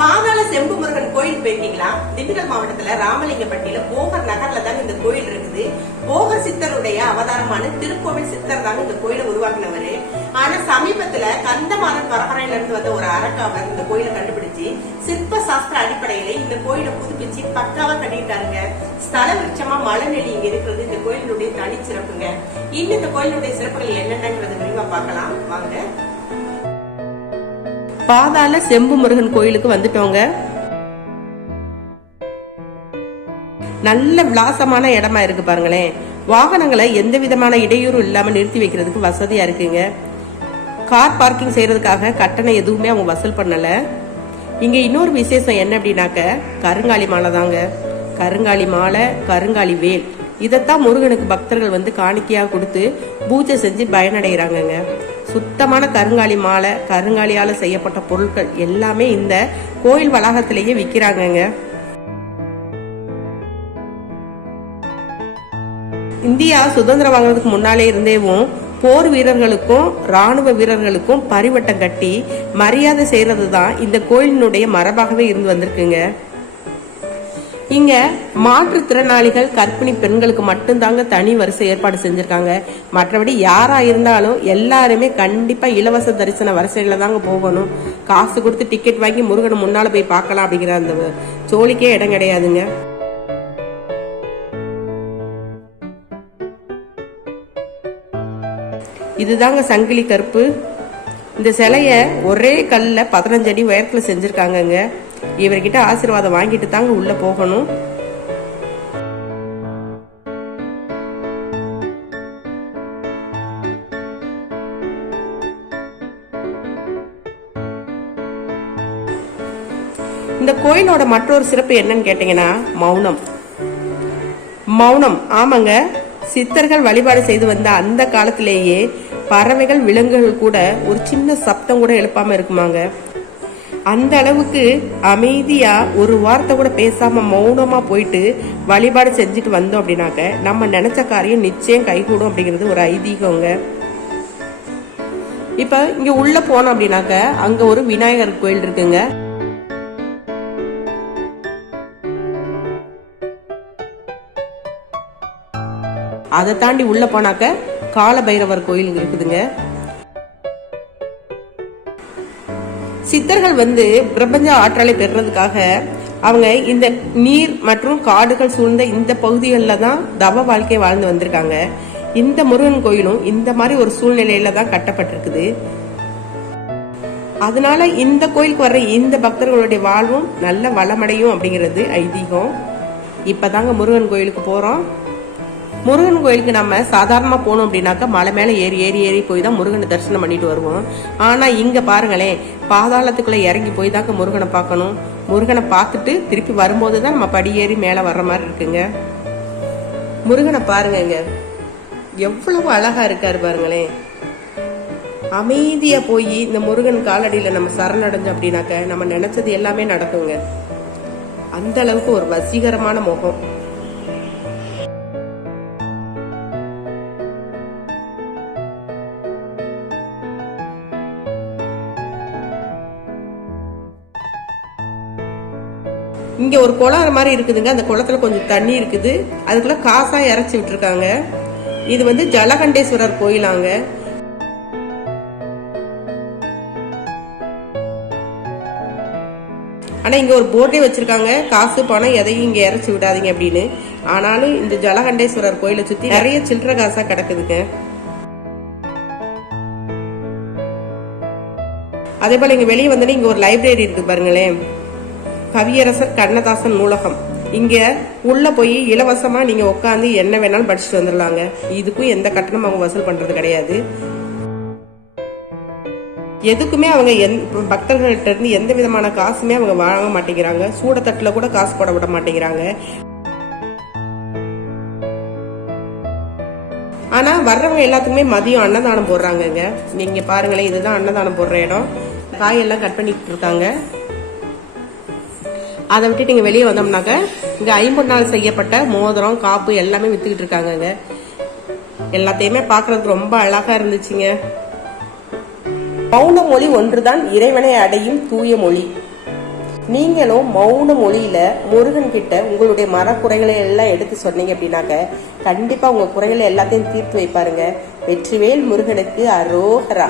பாதாள செம்பு முருகன் கோயில் போயிருக்கீங்களா? திண்டுக்கல் மாவட்டத்துல ராமலிங்கப்பட்டியில போகர் நகர்ல தாங்க இந்த கோயில் இருக்குது. போகர் சித்தருடைய அவதாரமான திருக்கோவில் சித்தர் தாங்க இந்த கோயிலை உருவாக்குனவரு. ஆனா சமீபத்துல கந்தமாறன் பரம்பரையில இருந்து வந்த ஒரு அரக்காவர் இந்த கோயிலை கண்டுபிடிச்சு சிற்ப சாஸ்திர அடிப்படையில இந்த கோயிலை புதுப்பிச்சு பக்காவா கட்டிட்டாருங்க. ஸ்தல விருட்சமா மலைநெல்லி இங்க இருக்கிறது இந்த கோயிலுடைய தனி சிறப்புங்க. இன்னும் இந்த கோயிலுடைய சிறப்புகள் என்னென்னங்கிறது விரிவா பார்க்கலாம் வாங்க. பாதாள செம்பு முருகன் கோயிலுக்கு வந்துட்டோங்க. நல்ல விலாசமான இடமா இருக்கு பாருங்களேன். வாகனங்களை எந்த விதமான இடையூறு இல்லாம நிறுத்தி வைக்கிறதுக்கு வசதியா இருக்குங்க. கார் பார்க்கிங் செய்யறதுக்காக கட்டணம் எதுவுமே அவங்க வசூல் பண்ணல. இங்க இன்னொரு விசேஷம் என்ன அப்படின்னாக்க கருங்காலி மாலை தாங்க. கருங்காலி மாலை, கருங்காலி வேல், இதைத்தான் முருகனுக்கு பக்தர்கள் வந்து காணிக்கையா கொடுத்து பூஜை செஞ்சு பயனடைகிறாங்க. சுத்தமான கருங்காலி மாலை, கருங்காலியால செய்யப்பட்ட பொருட்கள் எல்லாமே இந்த கோயில் வளாகத்திலேயே விற்கிறாங்க. இந்தியா சுதந்திரம் வாங்குறதுக்கு முன்னாலே இருந்தேவும் போர் வீரர்களுக்கும் ராணுவ வீரர்களுக்கும் பரிவட்டம் கட்டி மரியாதை செய்யறது தான் இந்த கோயிலினுடைய மரபாகவே இருந்து வந்திருக்குங்க. இங்க மாற்றுத்திறனாளிகள் கர்ப்பிணி பெண்களுக்கு மட்டும்தாங்க தனி வரிசை ஏற்பாடு செஞ்சிருக்காங்க. மற்றபடி யாரா இருந்தாலும் எல்லாருமே கண்டிப்பா இலவச தரிசன வரிசைகளை தாங்க போகணும். காசு கொடுத்து டிக்கெட் வாங்கி முருகனை முன்னால போய் பார்க்கலாம் அப்படிங்கிற அந்த சோழிக்கே இடம் கிடையாதுங்க. இதுதாங்க சங்கிலி கருப்பு. இந்த சிலைய ஒரே கல்ல 15 அடி உயரத்துல செஞ்சிருக்காங்க. இவர்கிட்ட ஆசீர்வாதம் வாங்கிட்டு தாங்க உள்ள போகணும். இந்த கோயிலோட மற்றொரு சிறப்பு என்னன்னு கேட்டீங்கன்னா மௌனம். மௌனம் ஆமாங்க. சித்தர்கள் வழிபாடு செய்து வந்த அந்த காலத்திலேயே பறவைகள் விலங்குகள் கூட ஒரு சின்ன சப்தம் கூட எழுப்பாம இருக்குமாங்க. அந்த அளவுக்கு அமைதியா ஒரு வார்த்தை கூட பேசாம மௌனமா போயிட்டு வழிபாடு செஞ்சுட்டு வந்தோம் அப்படின்னாக்க நம்ம நினைச்ச காரியம் நிச்சயம் கைகூடும் அப்படிங்கிறது ஒரு ஐதீகங்க. இப்ப இங்க உள்ள போனோம் அப்படின்னாக்க அங்க ஒரு விநாயகர் கோயில் இருக்குங்க. அதை தாண்டி உள்ள போனாக்க கால பைரவர் கோயில் இருக்குதுங்க. சித்தர்கள் வந்து பிரபஞ்ச ஆற்றலை பெறுறதுக்காக அவங்க இந்த நீர் மற்றும் காடுகள் சூழ்ந்த இந்த பகுதிகளில் தான் தவ வாழ்க்கையை வாழ்ந்து வந்திருக்காங்க. இந்த முருகன் கோயிலும் இந்த மாதிரி ஒரு சூழ்நிலையில தான் கட்டப்பட்டிருக்குது. அதனால இந்த கோயிலுக்கு வர்ற இந்த பக்தர்களுடைய வாழ்வும் நல்ல வளமடையும் அப்படிங்கிறது ஐதீகம். இப்பதாங்க முருகன் கோயிலுக்கு போறோம். முருகன் கோயிலுக்கு நம்ம சாதாரணமா போனோம் அப்படின்னாக்கா மலை மேல ஏறி ஏறி ஏறி போய் தான் முருகனை தரிசனம் பண்ணிட்டு வருவோம். ஆனா இங்க பாருங்களேன், பாதாளத்துக்குள்ள இறங்கி போய் தாங்க முருகனை பார்க்கணும். முருகனை பார்த்துட்டு திருப்பி வரும்போதுதான் நம்ம படி ஏறி மேல வர்ற மாதிரி இருக்குங்க. முருகனை பாருங்க, எவ்வளவு அழகா இருக்காரு பாருங்களேன். அமைதியா போய் இந்த முருகன் காலடியில நம்ம சரணடைஞ்சோம் அப்படின்னாக்க நம்ம நினைச்சது எல்லாமே நடக்குங்க. அந்த அளவுக்கு ஒரு வசீகரமான முகம். இங்க ஒரு குளம் மாதிரி இருக்குதுங்க. அந்த குளத்துல கொஞ்சம் தண்ணி இருக்குது. அதுக்குள்ள காசா இறைச்சி விட்டுருக்காங்க. இது வந்து ஜலகண்டேஸ்வரர் கோயிலாங்க. ஆனா இங்க ஒரு போர்டே வச்சிருக்காங்க, காசு பணம் எதையும் இங்க இறைச்சி விடாதீங்க அப்படின்னு. ஆனாலும் இந்த ஜலகண்டேஸ்வரர் கோயிலை சுத்தி நிறைய சில்லற காசா கிடக்குதுங்க. அதே போல இங்க வெளியே வந்தோடனே இங்க ஒரு லைப்ரரி இருக்கு பாருங்களேன். கவியரசர் கண்ணதாசன் நூலகம். இங்க உள்ள போய் இலவசமா நீங்க உட்காந்து என்ன வேணாலும் படிச்சுட்டு வந்துடலாங்க. இதுக்கும் எந்த கட்டணம் அவங்க வசூல் பண்றது கிடையாது. எதுக்குமே அவங்க பக்தர்கள்ட்ட இருந்து எந்த விதமான காசுமே அவங்க வாங்க மாட்டேங்கிறாங்க. சூடத்தட்டுல கூட காசு போட விட மாட்டேங்கிறாங்க. ஆனா வர்றவங்க எல்லாத்துக்குமே மதியம் அன்னதானம் போடுறாங்க. நீங்க பாருங்களேன், இதுதான் அன்னதானம் போடுற இடம். காயெல்லாம் கட் பண்ணிட்டு இருக்காங்க. அதை விட்டு நீங்க வெளியே வந்தோம்னாக்க இங்க 50 நாள் செய்யப்பட்ட மோதிரம், காப்பு எல்லாமே வித்துக்கிட்டு இருக்காங்க. எல்லாத்தையுமே பாக்குறதுக்கு ரொம்ப அழகா இருந்துச்சுங்க. மௌன மொழி ஒன்றுதான் இறைவனை அடையும் தூய மொழி. நீங்களும் மௌன மொழியில முருகன் கிட்ட உங்களுடைய மனக்குறைகளை எல்லாம் எடுத்து சொன்னீங்க அப்படின்னாக்க கண்டிப்பா உங்க குறைகளை எல்லாத்தையும் தீர்த்து வைப்பாருங்க. வெற்றிவேல் முருகனுக்கு அரோகரா.